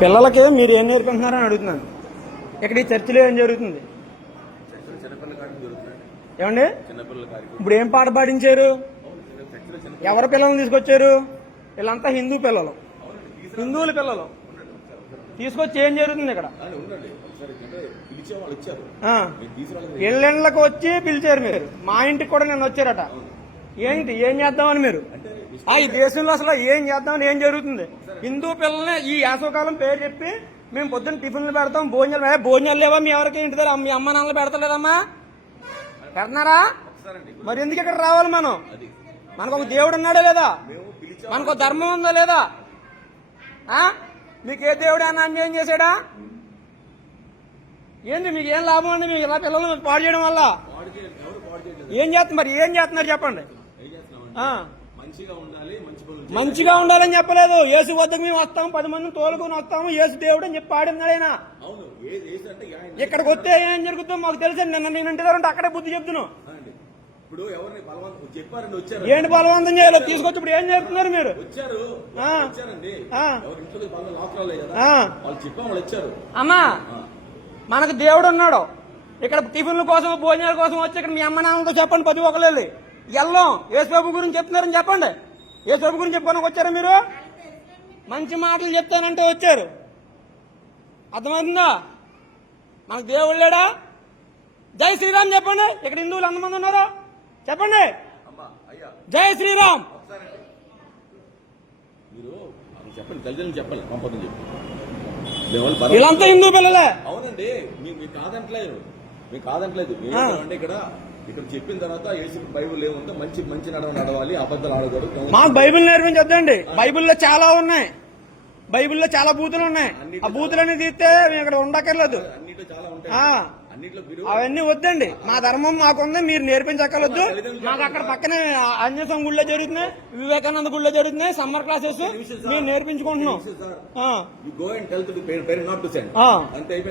పిల్లలకి మీరు ఏం నేర్పిస్తున్నారని అడుగుతున్నాను. ఇక్కడ ఈ చర్చిలో ఏం జరుగుతుంది ఏమండి? ఇప్పుడు ఏం పాట పాడించారు? ఎవరి పిల్లల్ని తీసుకొచ్చారు? వీళ్ళంతా హిందూ పిల్లలు, హిందువుల పిల్లలు తీసుకొచ్చి ఏం జరుగుతుంది ఇక్కడ? ఇళ్ళకి వచ్చి పిలిచారు మీరు. మా ఇంటికి కూడా నిన్న వచ్చారట. ఏంటి ఏం చేద్దామని మీరు? ఈ దేశంలో అసలు ఏం చేద్దామని ఏం జరుగుతుంది? హిందూ పిల్లల్ని ఈ వేసవకాలం పేరు చెప్పి మేము పొద్దున్న టిఫిన్లు పెడతాం, భోజనాలు లేవా మీ ఎవరికి? ఇంటి దగ్గర మీ అమ్మ నాన్నలు పెడతలేదమ్మా? పెడుతున్నారా? మరి ఎందుకు ఇక్కడ రావాలి మనం? మనకు ఒక దేవుడు ఉన్నాడా లేదా? మనకు ఒక ధర్మం ఉందా లేదా? మీకు ఏ దేవుడు అన్న అన్యాయం చేశాడా? ఏంది మీకు ఏం లాభం అండి? మీకు ఇలా పిల్లలు పాడు చేయడం వల్ల ఏం చేస్తున్నారు? మరి ఏం చేస్తున్నారు చెప్పండి? మంచిగా ఉండాలని చెప్పలేదు. యేసు వద్దకు మేము వస్తాము, 10 మందిని తోలుకొని వస్తాము, యేసు దేవుడు అని చెప్పి పాడినాడు ఆయన. ఇక్కడికి వస్తే ఏం జరుగుతుందో మాకు తెలుసండి. నిన్న నేను ఇంటి దగ్గర అక్కడే బుద్ధి చెప్తున్నాను. ఏంటి బలవంతం చేయాలో తీసుకొచ్చి ఇప్పుడు ఏం చేస్తున్నారు మీరు? అమ్మా, మనకు దేవుడు ఉన్నాడు. ఇక్కడ టిఫిన్ల కోసం భోజనాల కోసం వచ్చి ఇక్కడ మీ అమ్మ నాన్నలతో చెప్పండి, 10 ఒకళ్ళు వెళ్ళం యేసుబాబు గురించి చెప్తున్నారని చెప్పండి. యేసుబాబు గురించి చెప్పుకోవడానికి వచ్చారా మీరు? మంచి మాటలు చెప్తానంటే వచ్చారు. అర్థమవుతుందా? మనకు దేవుడు లేడా? జై శ్రీరామ్ చెప్పండి. ఇక్కడ హిందువులు ఎంతమంది ఉన్నారు చెప్పండి? జై శ్రీరామ్ వీళ్ళంతా హిందూ పిల్లలే. అవునండి, మీకు కాదంటలేదు. ఇక్కడ చెప్పిన తర్వాత యేసు బైబుల్ ఏముందో మంచి నడవాలి, అబద్ధాలు ఆడకూడదు. మాకు బైబిల్ నేర్పించొద్దండి. బైబిల్లో చాలా ఉన్నాయి, బైబిల్లో చాలా బూతులు ఉన్నాయి. ఆ బూతులన్నీ తీస్తే మేము ఇక్కడ ఉండక్కర్లేదు. అవన్నీ వద్దండి. మా ధర్మం మాకుంది, మీరు నేర్పించక్కర్లేదు. మాకు అక్కడ పక్కనే ఆంజనేయ గుళ్ళో జరుగుతున్నాయి, వివేకానంద గుళ్ళో జరుగుతున్నాయి సమ్మర్ క్లాసెస్. మేము నేర్పించుకుంటున్నాం.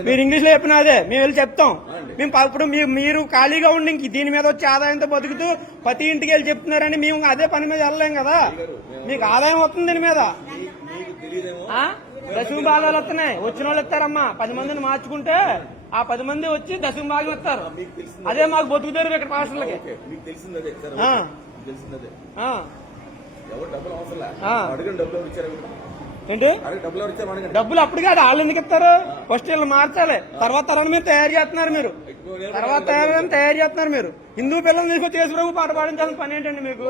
మీరు ఇంగ్లీష్ లో చెప్పిన అదే మేము వెళ్ళి చెప్తాం. మేము ఇప్పుడు మీరు ఖాళీగా ఉండి ఇంక దీని మీద వచ్చి ఆదాయంతో బతుకుతూ ప్రతి ఇంటికి వెళ్ళి చెప్తున్నారని మేము అదే పని మీద వెళ్ళలేం కదా. మీకు ఆదాయం వస్తుంది దీని మీద. దశమ భాగాలు వస్తున్నాయి, వచ్చిన వాళ్ళు ఇస్తారమ్మా. 10 మందిని మార్చుకుంటే ఆ 10 మంది వచ్చి దశమ భాగం ఇస్తారు. అదే మాకు బతుకుతారు ఇక్కడ పాస్టర్లకి. ఏంటి డబ్బులు అప్పుడు కాదు, వాళ్ళు ఎందుకు ఇస్తారు? ఫస్ట్ వీళ్ళు మార్చాలి, తర్వాత తరాన్ని మీరు తయారు చేస్తున్నారు. మీరు హిందూ పిల్లల్ని తీసుకొచ్చి యేసు ప్రభు పాట పాడించాల్సిన పని ఏంటండి మీకు?